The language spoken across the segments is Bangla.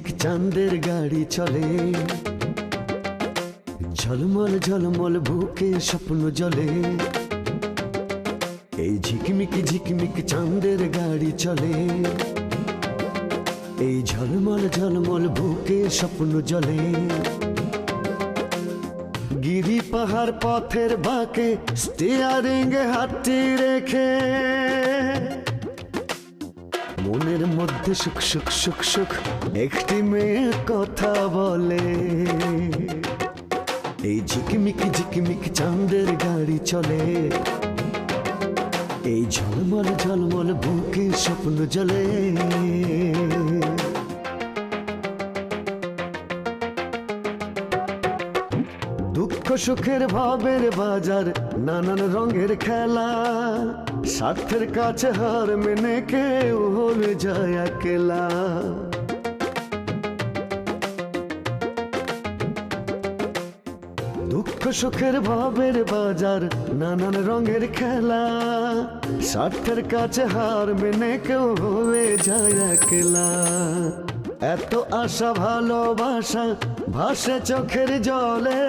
ঝিকমিক চাঁদের গাড়ি চলে, ঝলমল ঝলমল বুকে স্বপ্ন জলে। এই ঝিকমিক ঝিকমিক চাঁদের গাড়ি চলে, এই ঝলমল ঝলমল বুকে স্বপ্ন জলে। গিরি পাহাড় পথের বাঁকে স্টিয়ারিং হাতটি রেখে মনের মধ্যে সুখ সুখ সুখ সুখ একটি মেয়ে কথা বলে। এই ঝিকমিক ঝিকমিক চাঁদের গাড়ি চলে, এই ঝলমল ঝলমল বুকে স্বপ্ন জলে। দুঃখ সুখের ভাবের বাজার, নানান রঙের খেলা, স্বার্থের কাছে হার মেনে কেউ হয়ে যায় একলা। দুঃখ সুখের ভাবের বাজার, নানান রঙের খেলা, স্বার্থের কাছে হার মেনে কেউ হয়ে যায় একলা। এত আশা ভালোবাসা ভাসে চোখের জলে,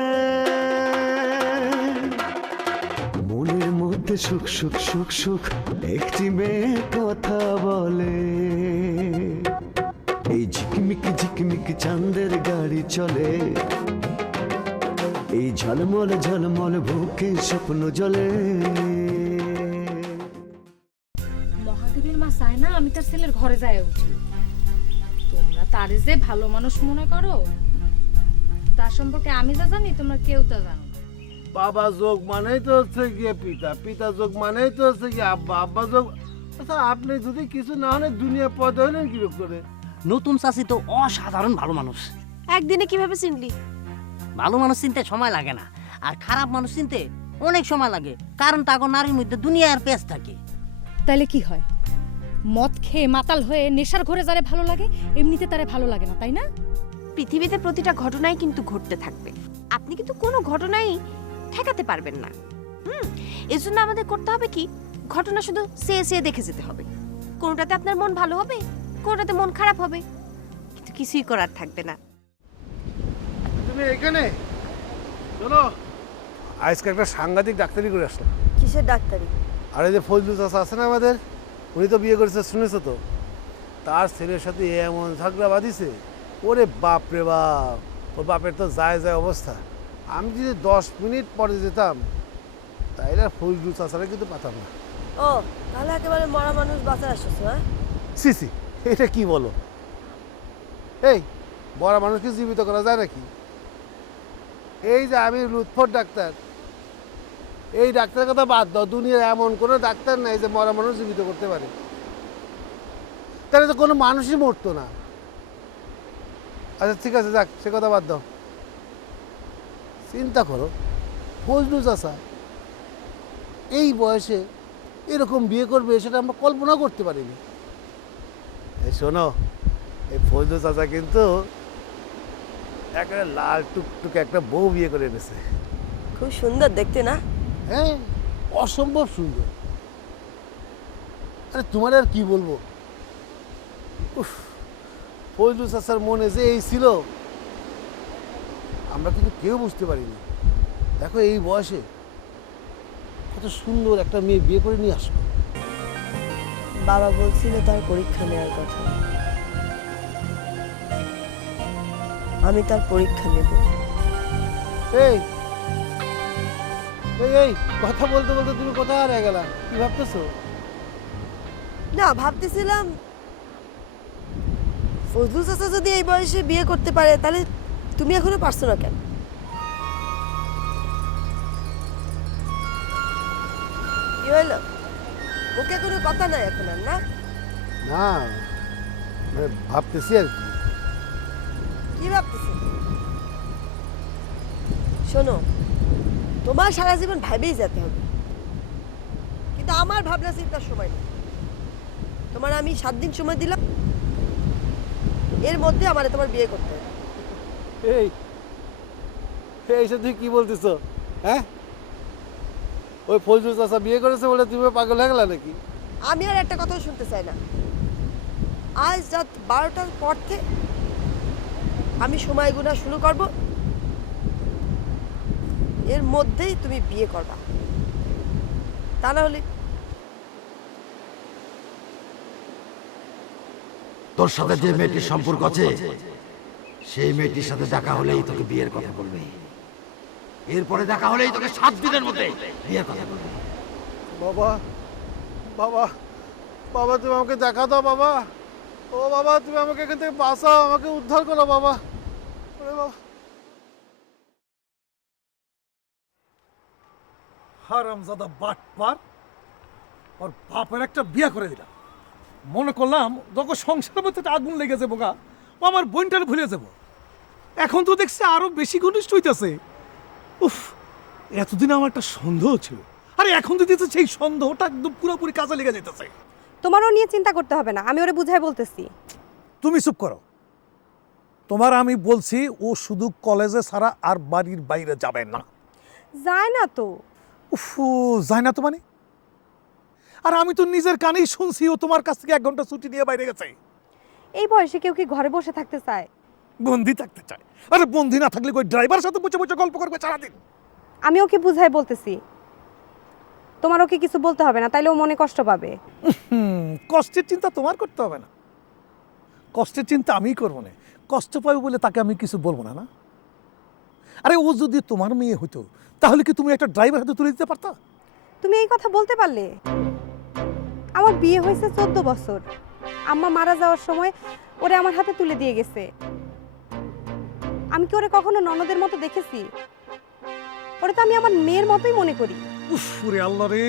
মনের মধ্যে সুখ সুখ সুখ সুখ একটি মেয়ে কথা বলে। এই ঝিকমিক ঝিকমিক চাঁদের গাড়ি চলে, এই ঝলমল ঝলমল বুকে স্বপ্ন জলে। মহাদেবের মা চায় না আমি তার ছেলের ঘরে যাই উঠি। তোমরা তারে যে ভালো মানুষ মনে করো, তার সম্পর্কে আমি যা জানি তোমরা কেউ তা জানো না। বাবা যোগ মানেই তো হচ্ছে গিয়ে পিতা, পিতা যোগ মানেই তো হচ্ছে গিয়ে আব্বা, আব্বা যোগ। আচ্ছা আপনি যদি কিছু না হলে দুনিয়া পথ হইলেন কি করে? নতুন চাষি তো অসাধারণ ভালো মানুষ। একদিনে কিভাবে চিনলি? ভালো মানুষ চিনতে সময় লাগে না, আর খারাপ মানুষ চিনতে অনেক সময় লাগে, কারণ তাকে নারীর মধ্যে দুনিয়ার পেঁচ থাকে। তাইলে কি হয়? মদ খেয়ে মাতাল হয়ে নেশার ঘরে যারে ভালো লাগে, এমনিতে তারে ভালো লাগে না, তাই না? পৃথিবীতে প্রতিটা ঘটনাই কিন্তু ঘটতে থাকবে, আপনি কিন্তু কোনো ঘটনাই ঠেকাতে পারবেন না। এজন্য আমাদের করতে হবে কি, ঘটনা শুধু সে দেখে যেতে হবে। কোনোটাতে আপনার মন ভালো হবে, কোনোটাতে মন খারাপ হবে, কিন্তু কিছুই করার থাকবে না। তুমি এখানে শোনো, আজকে একটা সাংঘাতিক ডাক্তারি করে আসলাম। কিসের ডাক্তারি? আর এই যে ফজলু চাচা আছে না আমাদের, উনি তো বিয়ে করেছে শুনেছো তো, তার ছেলের সাথে এমন ঝগড়া বাঁধিছে, ওরে বাপ রে বাপ, ওর বাপের তো যায় যায় অবস্থা। আমি যদি 10 মিনিট পরে যেতাম তাইলে আর ফজলু চাচারা কিন্তু পাতাম না। ও তাহলে একেবারে মরা মানুষ বাঁচায় আসছো? হ্যাঁ সিসি, এটা কি বলো? এই মরা মানুষকে জীবিত করা যায় নাকি? এই যে আমি লুৎফর ডাক্তার, এই ডাক্তারের কথা বাদ দাও, দুনিয়ার এমন কোনো ডাক্তার নাই যে মরা মানুষ জীবিত করতে পারে। তাহলে তো কোনো মানুষই মরতো না। আচ্ছা ঠিক আছে, যাক সে কথা বাদ দাও। চিন্তা করো, ফজলু চাচা এই বয়সে এরকম বিয়ে করবে, সেটা আমরা কল্পনা করতে পারিনি। এই শোনো, এই ফজলু চাচা কিন্তু একটা লাল টুকটুকে একটা বউ বিয়ে করে এনেছে। খুব সুন্দর দেখতে না? হ্যাঁ, অসম্ভব সুন্দর। আরে তোমার আর কি বলবো, উফ, ফজলু চাচার মনে যে এই ছিল আমরা কিন্তু কেউ বুঝতে পারিনি। দেখো এই বয়সে কত সুন্দর একটা মেয়ে বিয়ে করে নিয়ে আসলো। বাবা বলছিল তার পরীক্ষা নেওয়ার কথা, আমি তার পরীক্ষা নেব। এই এই এই কথা বলতে বলতে তুমি কোথায় হারিয়ে গেলা? কি ভাবতেছো? না, ভাবতেছিলাম ফজলু চাচা যদি এই বয়সে বিয়ে করতে পারে, তাহলে তুমি এখনো পারছো না কেন? কি হইলো? ওকে কোনো কথা নাই এখন আর? না না, মানে ভাবতেছি আর কি। কি ভাবতেছি? শোনো, তোমার সারা জীবন ভাবেই যেতে হবে, কিন্তু আমার ভাবনা চিন্তার সময় নেই। তোমার আমি 7 দিন সময় দিলাম, এর মধ্যে আমার তোমার বিয়ে করতে হবে। এই এইসব তুই কি বলতেছো? হ্যাঁ, ওই ফজলু চাচা বিয়ে করেছে বলে তুমি পাগল হয়ে গেলা নাকি? আমি আর একটা কথাও শুনতে চাই না। আজ রাত 12টার পর থেকে আমি সময় গুনা শুরু করব, এর মধ্যেই তুমি বিয়ে করবা, তা না হলে তোর সাথে যে মেয়েটির সম্পর্ক আছে সেই মেয়েটির সাথে দেখা হলেই তোকে বিয়ের কথা বলবে, এরপরে দেখা হলেই তোকে 7 দিনের মধ্যে বিয়ের কথা বলবে। বাবা বাবা বাবা, তুমি আমাকে দেখা দাও বাবা। ও বাবা, তুমি আমাকে এখান থেকে বাঁচাও, আমাকে উদ্ধার করো বাবা। ওরে বাবা, হারামজাদা বাটপার, ওর বাপের একটা বিয়ে করে দিলাম। মনে করলাম যখন সংসারের মধ্যে একটা আগুন লেগে যাবো গা, ও আমার বোনটার ভুলে যাব। এখন তো দেখছি আরো বেশি ঘনিষ্ঠ হইতেছে। উফ, এতদিন আমার একটা সন্দেহ ছিল, আরে এখন তো দেখছি সেই সন্দেহটা একদম পুরোপুরি কাজে লেগে যেতেছে। তোমারও নিয়ে চিন্তা করতে হবে না, আমি ওরে বুঝাই বলতেছি। তুমি চুপ করো। তোমার আমি বলছি, ও শুধু কলেজে ছাড়া আর বাড়ির বাইরে যাবে না। যায় না তো। উফ, যায় না তো মানে? আর আমি তো নিজের কানেই শুনছি ও তোমার কাছ থেকে 1 ঘন্টা ছুটি নিয়ে বাইরে গেছে। এই বয়সে কেউ কি ঘরে বসে থাকতে চায়? বন্দি থাকতে চায়? আরে বন্দি না থাকলে কই ড্রাইভারের সাথে বসে বসে গল্প করবে সারাদিন? আমি ওকে বুঝাই বলতেছি, তোমার ওকে কিছু বলতে হবে না, তাইলে ও মনে কষ্ট পাবে। কষ্টের চিন্তা তোমার করতে হবে না, কষ্টের চিন্তা আমিই করবো না। কষ্ট পাবে বলে তাকে আমি কিছু বলবো না। না, আরে ও যদি তোমার মেয়ে হইতো তাহলে কি তুমি একটা ড্রাইভার হাতে তুলে দিতে পারতা? তুমি এই কথা বলতে পারলে? আমার বিয়ে হয়েছে 14 বছর, আম্মা মারা যাওয়ার সময় ওরে আমার হাতে তুলে দিয়ে গেছে। আমি কি ওরে কখনো ননদের মতো দেখেছি? ওরে তো আমি আমার মেয়ের মতোই মনে করি। উফ রে আল্লাহ রে,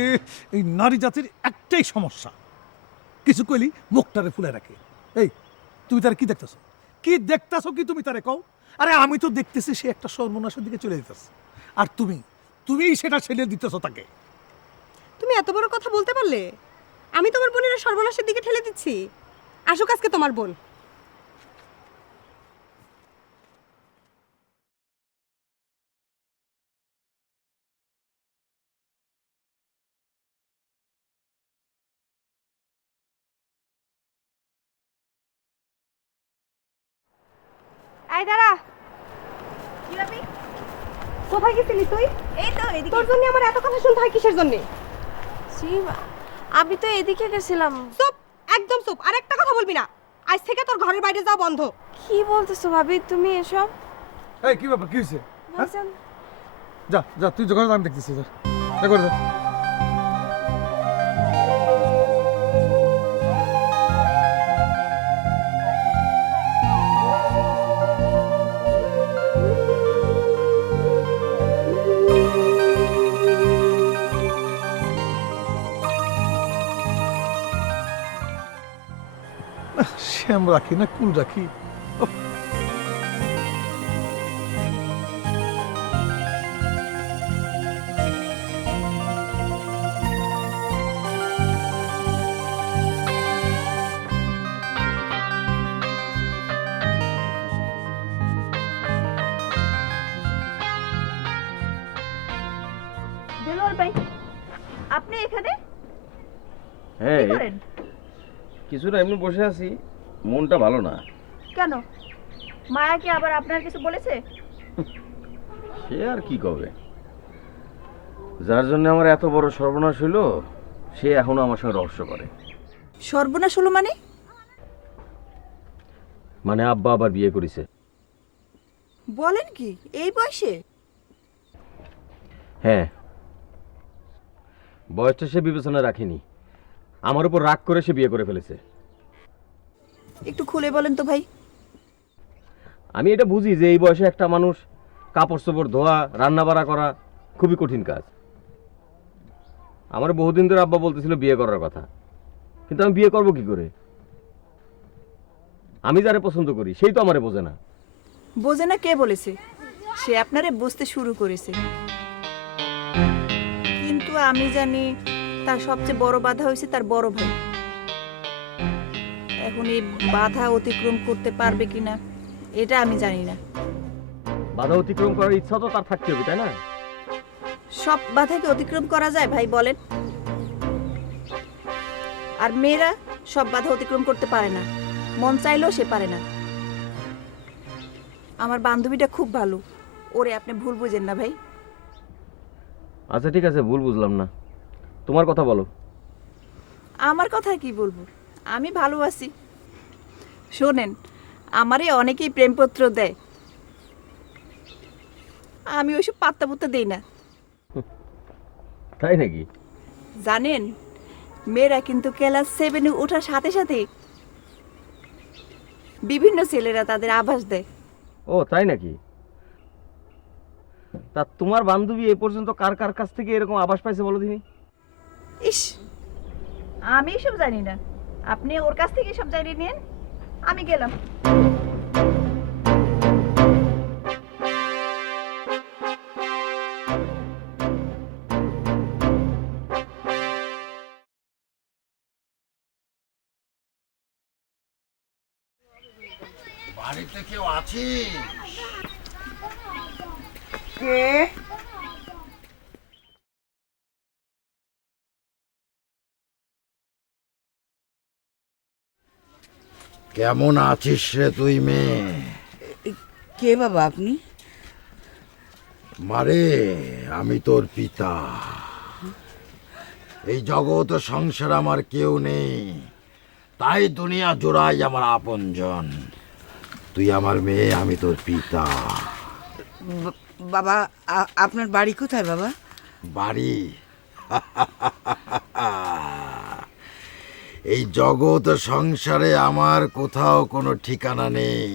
এই নারী জাতির একটাই সমস্যা, কিছু কইলি মুখটারে ফুলে রাখে। এই তুমি তার কি দেখতেছো? কি দেখতেছো কি তুমি তারে কও? আরে আমি তো দেখতেছি সে একটা সর্বনাশের দিকে চলে যেতেছে, আর তুমিই সেটা ছেড়ে দিতেছো তাকে। তুমি এত বড় কথা বলতে পারলে? আমি তোমার বোনের সর্বনাশের দিকে ঠেলে দিচ্ছি? আসুক আজকে তোমার বোন। আয় দাঁড়া। কি ভাবি? কোথায় গেছিলি তুই? এই তো এদিকে। তোর জন্য আমার এত কথা শুনতে হয় কিসের জন্য? আমি তো এদিকে গেছিলাম। চুপ, একদম চুপ, আর একটা কথা বলবি না। আজ থেকে তোর ঘরের বাইরে যাওয়া বন্ধ। কি বলতেছো ভাবি তুমি এসব? এই কি ব্যাপার, কি হয়েছে? ভাইজান, যা যা, তুই যখন আমি দেখতেছি, যা যা করে যা। শ্যাম রাখি না কুল রাখি? দেলোয়ার ভাই, আপনি এখানে হ্যাঁ, কি করেন? কিছু না, এমনি বসে আছি, মনটা ভালো না। কেন, মায়া কি আবার আপনার কিছু বলেছে? সে আর কি কবে, যার জন্য আমার এত বড় সর্বনাশ হইল সে এখনো আমার সঙ্গে রহস্য করে। সর্বনাশ হলো মানে? মানে আব্বা আবার বিয়ে করেছে। বলেন কি, এই বয়সে? হ্যাঁ, বয়সটা সে বিবেচনা রাখেনি, আমার উপর রাগ করে সে বিয়ে করে ফেলেছে। একটু খুলে বলেন তো ভাই। আমি এটা বুঝি যে এই বয়সে একটা মানুষ কাপড় চোপড় ধোয়া, রান্না বাড়া করা খুবই কঠিন কাজ। আমার বহুদিন ধরে আব্বা বলতেছিল বিয়ে করার কথা, কিন্তু আমি বিয়ে করব কি করে? আমি যারে পছন্দ করি সেই তো আমারে বোঝে না। বোঝে না কে বলেছে? সে আপনারে বুঝতে শুরু করেছে, কিন্তু আমি জানি তার সবচেয়ে বড় বাধা হয়েছে তার বড় ভাই। এখন এই বাধা অতিক্রম করতে পারবে কিনা এটা আমি জানি না। বাধা অতিক্রম করার ইচ্ছা তো তার থাকতে হবে, তাই না? সব বাধাকে অতিক্রম করা যায় ভাই বলেন? আর মেয়েরা সব বাধা অতিক্রম করতে পারে না, মন চাইলেও সে পারে না। আমার বান্ধবীটা খুব ভালো, ওরে আপনি ভুল বুঝেন না ভাই। আচ্ছা ঠিক আছে, ভুল বুঝলাম না, তোমার কথা বলো। আমার কথা কি বলবো, আমি ভালো আছি। শোনেন, আমারে অনেকেই প্রেমপত্র দেয়, আমি ওইসব পাত্তা পুত্তা দেই না। তাই নাকি? জানেন, মেয়েরা কিন্তু ক্লাস 7-এ ওঠার সাথে সাথে বিভিন্ন ছেলেরা তাদের আভাস দেয়। ও তাই নাকি? তা তোমার বান্ধবী এ পর্যন্ত কার কার কাছ থেকে এরকম আভাস পাইছে বলো দিনি? ইস, আমি এসব জানি না, আপনি ওর কাছ থেকে সব জানিয়ে নিন, আমি গেলাম। বাড়িতে কেউ আছিস? কে? কেমন আছিস রে তুই মেয়ে? কে বাবা আপনি? মারে, আমি তোর পিতা। এই জগৎ ও সংসার আমার কেউ নেই, তাই দুনিয়া জোড়াই আমার আপনজন। তুই আমার মেয়ে, আমি তোর পিতা। বাবা আপনার বাড়ি কোথায় বাবা? বাড়ি? এই জগৎ ও সংসারে আমার কোথাও কোনো ঠিকানা নেই,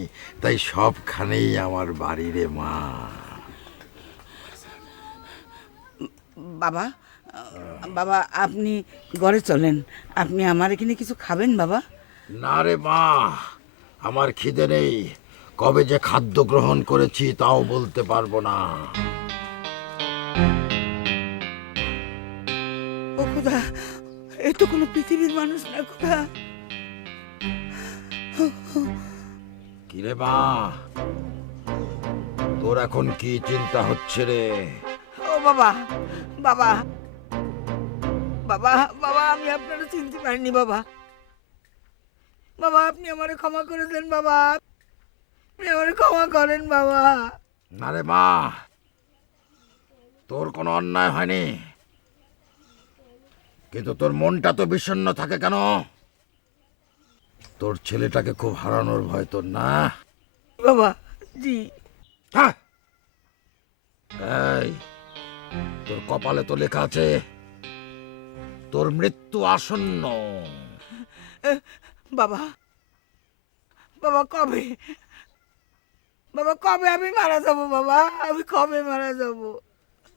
তাই সবখানেই আমার বাড়ি রে মা। বাবা বাবা আপনি ঘরে চলেন, আপনি আমার এখানে কিছু খাবেন বাবা? না রে মা, আমার খিদে নেই। কবে যে খাদ্য গ্রহণ করেছি তাও বলতে পারবো না। ও খোদা, এ তো কোনো পৃথিবীর মানুষ না খোদা। কিরে মা, তোর এখন কি চিন্তা হচ্ছে রে? ও বাবা বাবা বাবা বাবা আমি আপনারা চিনতে পারিনি বাবা। বাবা আপনি আমারে ক্ষমা করে দেন বাবা, আপনি আমারে ক্ষমা করেন বাবা। না রে মা, তোর কোনো অন্যায় হয়নি, কিন্তু তোর মনটা তো বিষণ্ণ থাকে কেন? তোর ছেলেটাকে খুব হারানোর ভয় তোর, না? বাবা জি। হ্যাঁ, এই তোর কপালে তো লেখা আছে তোর মৃত্যু আসন্ন। বাবা বাবা কবে, বাবা কবে আমি মারা যাব বাবা, আমি কবে মারা যাব?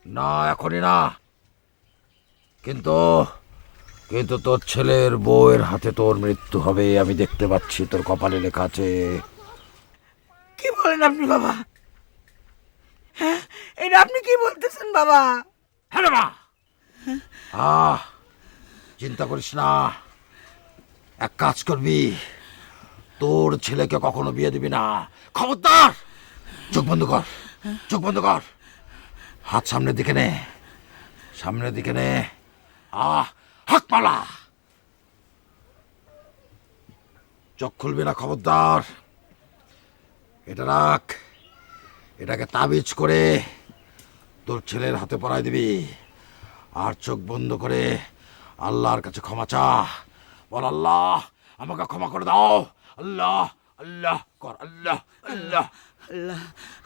না এখনই না, কিন্তু কিন্তু তোর ছেলের বউয়ের হাতে তোর মৃত্যু হবে, আমি দেখতে পাচ্ছি তোর কপালে লেখা আছে। কি বলেন আপনি বাবা? হ্যাঁ, এটা আপনি কি বলতেছেন বাবা? হ্যাঁ রে মা, চিন্তা করিস না, এক কাজ করবি, তোর ছেলেকে কখনো বিয়ে দিবি না। খবরদার! চোখ বন্ধ কর, চোখ বন্ধ কর, হাত সামনের দিকে নে, সামনের দিকে নে, হাত পালা, চোখ খুলবি না, খবরদার। এটা রাখ, এটাকে তাবিজ করে তোর ছেলের হাতে পরাই দিবি, আর চোখ বন্ধ করে আল্লাহর কাছে ক্ষমা চা। বল, আল্লাহ আমাকে ক্ষমা করে দাও। আল্লাহ আল্লাহ কর, আল্লাহ আল্লাহ আল্লাহ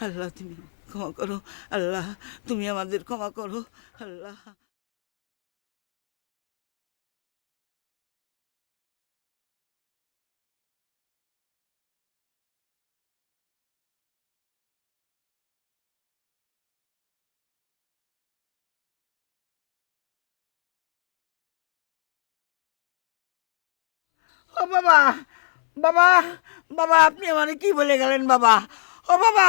আল্লাহ তুমি ক্ষমা করো, আল্লাহ তুমি আমাদের ক্ষমা করো, আল্লাহ। ও বাবা বাবা বাবা আপনি আমারে কি বলে গেলেন বাবা? ও বাবা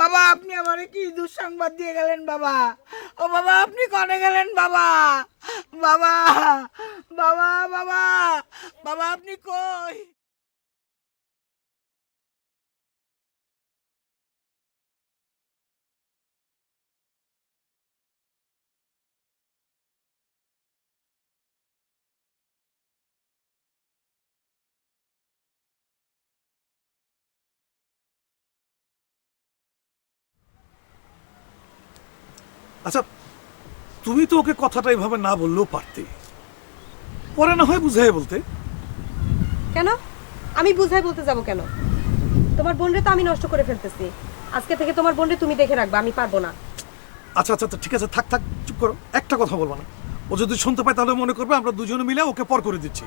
বাবা আপনি আমারে কি দুঃসংবাদ দিয়ে গেলেন বাবা? ও বাবা আপনি কনে গেলেন বাবা? বাবা বাবা বাবা বাবা আপনি কই? আচ্ছা, তুমি তো ওকে কথাটা এইভাবে না বললেও পারতে, পরে না হয় বুঝাই বলতে। কেন? আমি বুঝাই বলতে যাব কেন? তোমার বোনরে তো আমি নষ্ট করে ফেলতেছি। আজকে থেকে তোমার বোনরে তুমি দেখে রাখবা, আমি পারবো না। আচ্ছা আচ্ছা আচ্ছা, ঠিক আছে, থাক থাক, চুপ করো, একটা কথা বলবা না। ও যদি শুনতে পায় তাহলে মনে করবে আমরা দুজনে মিলে ওকে পর করে দিচ্ছি।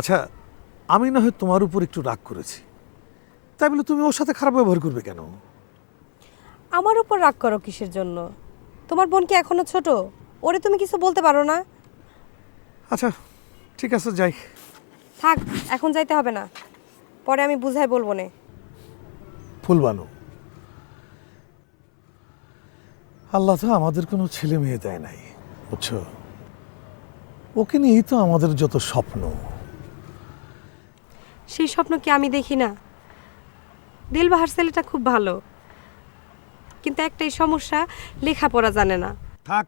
আচ্ছা, আমি না হয় তোমার উপর একটু রাগ করেছি, তাই বলে তুমি ওর সাথে খারাপ ব্যবহার করবে কেন? আমার উপর রাগ করো কিসের জন্য? তোমার বোন কি এখনো ছোট? ওরে তুমি কিছু বলতে পারো না? আচ্ছা ঠিক আছে, যাই। থাক, এখন যাইতে হবে না, পরে আমি বুঝাই বলবো না। ফুলবানো, আল্লাহ তো আমাদের কোনো ছেলে মেয়ে দেয় নাই, বুঝছো? ওকে নিয়েই তো আমাদের যত স্বপ্ন। সেই স্বপ্ন কি আমি দেখি না? দিলবাহার ছেলেটা খুব ভালো, কিন্তু একটাই সমস্যা, লেখাপড়া জানে না। থাক,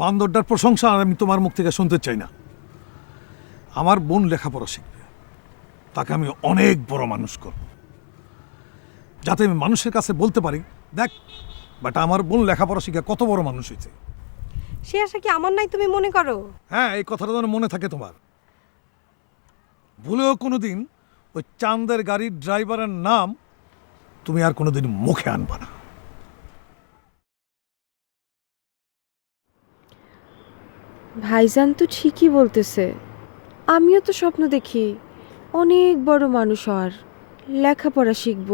বান্দরটার প্রশংসা আর আমি তোমার মুখ থেকে শুনতে চাই না। আমার বোন লেখাপড়া শিখবে, তাকে আমি অনেক বড় মানুষ করব, যাতে আমি মানুষের কাছে বলতে পারি, দেখ বাট আমার বোন লেখাপড়া শিখে কত বড় মানুষ হয়েছে। সে আশা কি আমার নাই তুমি মনে করো? হ্যাঁ, এই কথাটা যেন মনে থাকে তোমার। ভুলেও কোনোদিন ওই চাঁদের গাড়ির ড্রাইভারের নাম তুমি আর কোনোদিন মুখে আনবা না। ভাইজান তো ঠিকই বলতেছে, আমিও তো স্বপ্ন দেখি অনেক বড় মানুষ হওয়ার, লেখাপড়া শিখব,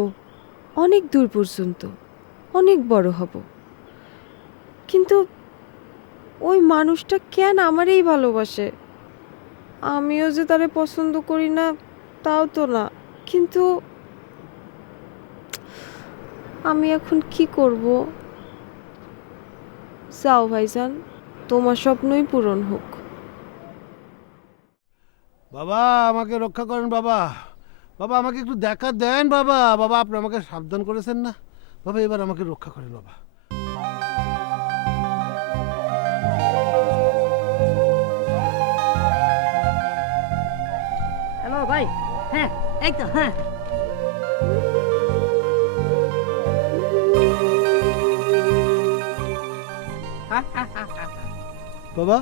অনেক দূর পর্যন্ত অনেক বড় হব। কিন্তু ওই মানুষটা কেন আমারই ভালোবাসে? আমিও যে তারে পছন্দ করি না তাও তো না, কিন্তু আমি এখন কি করব? যাও ভাইজান, তোমার স্বপ্নই পূরণ হোক। বাবা আমাকে রক্ষা করেন বাবা, বাবা আমাকে একটু দেখা দেন বাবা, বাবা আপনি আমাকে সাবধান করেছেন না বাবা, এবার আমাকে রক্ষা করেন বাবা। হ্যালো ভাই, হ্যাঁ এই তো, হ্যাঁ বাবা,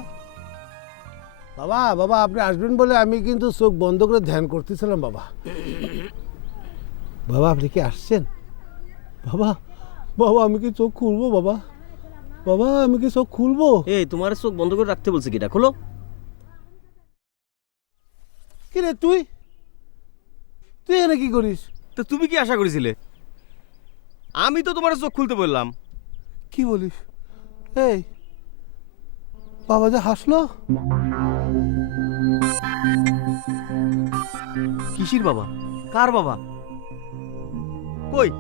বাবা, বাবা আপনি আসবেন বলে আমি কিন্তু চোখ বন্ধ করে ধ্যান করতেছিলাম বাবা। বাবা আপনি কি আসছেন? বাবা, বাবা আমি কি চোখ খুলবো বাবা? বাবা আমি কি চোখ খুলবো? এই তোমার চোখ বন্ধ করে রাখতে বলছে কিটা, খোলো। কি রে তুই, তুই এখানে কি করিস? তো তুমি কি আশা করেছিলে? আমি তো তোমার চোখ খুলতে বললাম। কি বলিস? এই বাবা যে হাসলো। কিসির বাবা? কার বাবা? কই,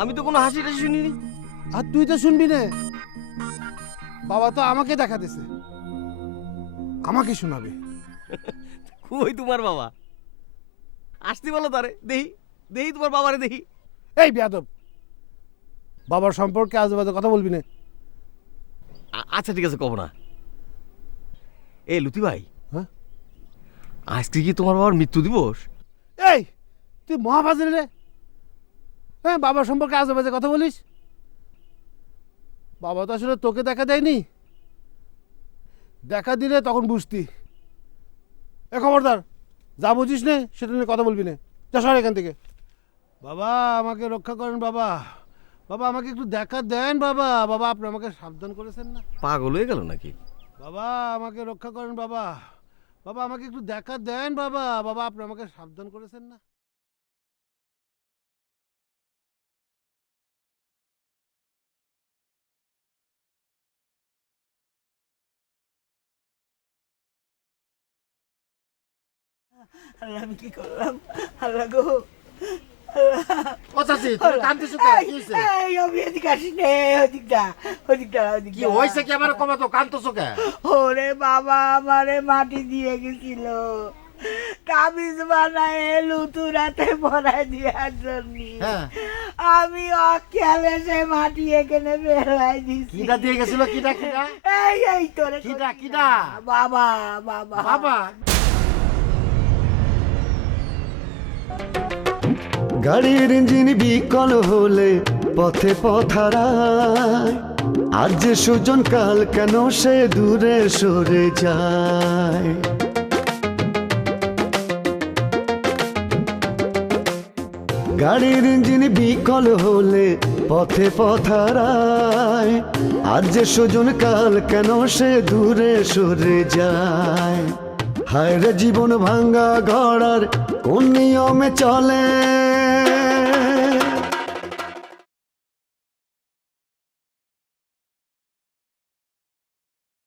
আমি তো কোনো হাসি টাসি শুনিনি। আর তুই তো শুনবি না, বাবা তো আমাকে দেখা দিছে, আমাকে শোনাবে। কই তোমার বাবা? আসতে বলো তারে, দেহি দেহি তোমার বাবারে দেহি। এই বেয়াদব, বাবার সম্পর্কে আজেবাজে কথা বলবি না। আচ্ছা ঠিক আছে, কব না। এ লুতি ভাই, হ্যাঁ আজকে কি তোমার বাবার মৃত্যু দিবস? এই তুই মহাভাজের রে, হ্যাঁ বাবার সম্পর্কে আজেবাজে কথা বলিস? বাবা তো আসলে তোকে দেখা দেয়নি, দেখা দিলে তখন বুঝতি। এ খবরদার, যা বুঝিস নে সেটা নিয়ে কথা বলবি না, যা সর এখান থেকে। বাবা আমাকে রক্ষা করেন বাবা, বাবা আমাকে একটু দেখা দেন বাবা, বাবা আপনি আমাকে সাবধান করেছেন না। পাগল হয়ে গেল নাকি? বাবা আমাকে রক্ষা করেন বাবা, বাবা আমাকে একটু দেখা দেন বাবা, বাবা আপনি আমাকে সাবধান করেছেন না। আল্লাহ আমি কি করলাম আল্লাহ গো ও চাচি তুমি কাঁদতেছো কেন? কি হইছে? এই আমি এদিকে আসি নে ওদিকটা কি হইছে কি আমার কমা তো কাঁদতেছো কেন? ওরে বাবা আমারে মাটি দিয়ে গেছিল তাবিজ বানায় লুতুরাতে পরাই দেওয়ার জন্য হ্যাঁ। আমি অখেয়ালে সে মাটি এখানে বেলাই দিছি। কিডা দিয়ে গেছিল? কিডা কিডা? এই তোরে কিডা কিডা? বাবা বাবা বাবা গাড়ির ইঞ্জিন বিকল হলে পথে পথারায়, আজ যে সুজন কাল কেন সে দূরে সরে যায়। গাড়ির ইঞ্জিন বিকল হলে পথে পথারায়, আজ যে সুজন কাল কেন সে দূরে সরে যায়। হায় রে জীবন ভাঙ্গা গড়ার কোন নিয়মে চলে